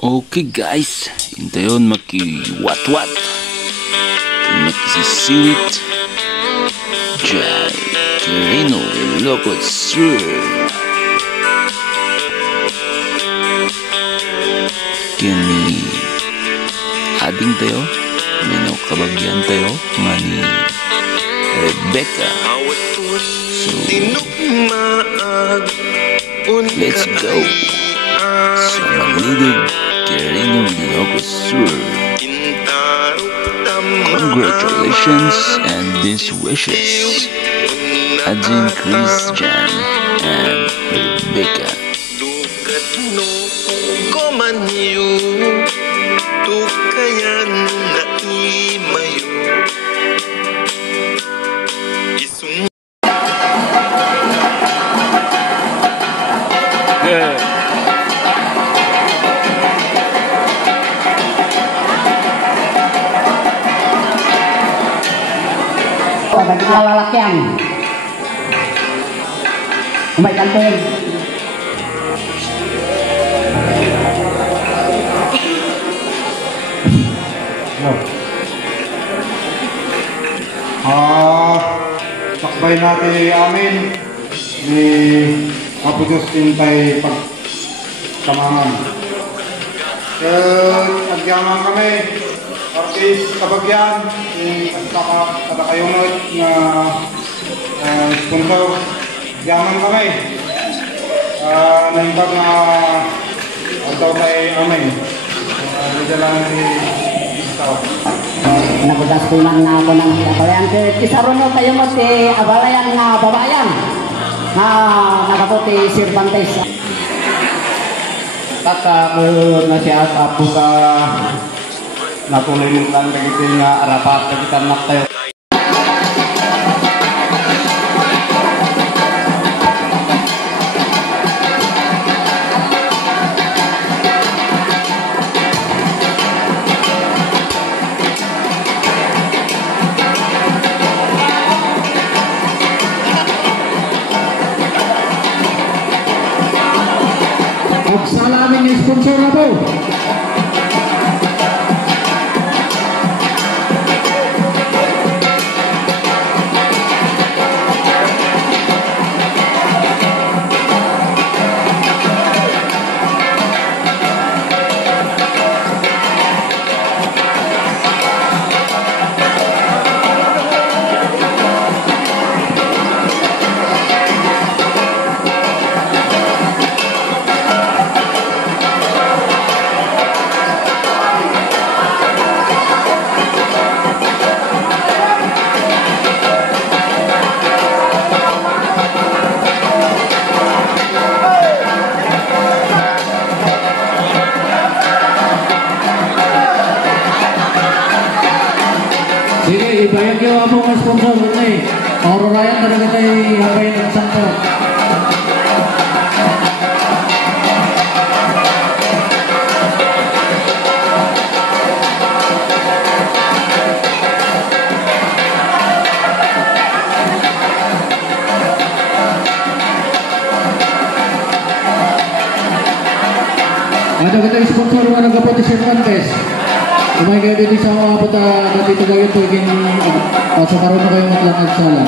Okay guys, intayon maki-wat-wat makisisiwit Jai Kireno Lokot Sur kini ading tayo minaw kabagyan tayo nga ni Rebecca. So let's go sa Magnilig Kireno Lokot Sur. Congratulations and best wishes, Ajin, Christian, and Rebecca. Bagi lalakyan umay kantin sakbay natin amin ni Kapudus Tintay Pagtamangan agyaman kami artis kabagyan kada kayunod nga sponsor yaman kami naimbag nga ataw kay amin nidalang ni Istaw nagudastunan na ako ng abalayan kisarono kayo mo si abalayan nga babayan na nakaputi Cervantes kaka ko na siya at apo ka natuloy mo lang dagiti nga arapat kita nak tayo. Salamin yung sponsor na po. Sige, ibayag yung among sponsor na eh. Aurora yan talaga tayo hapayin ng santo. Ada kita sponsor nga nagkaputi Cervantes. Umay kayo dito sa mga puta dito kayo po sa karoon na kayo matlang nagsala.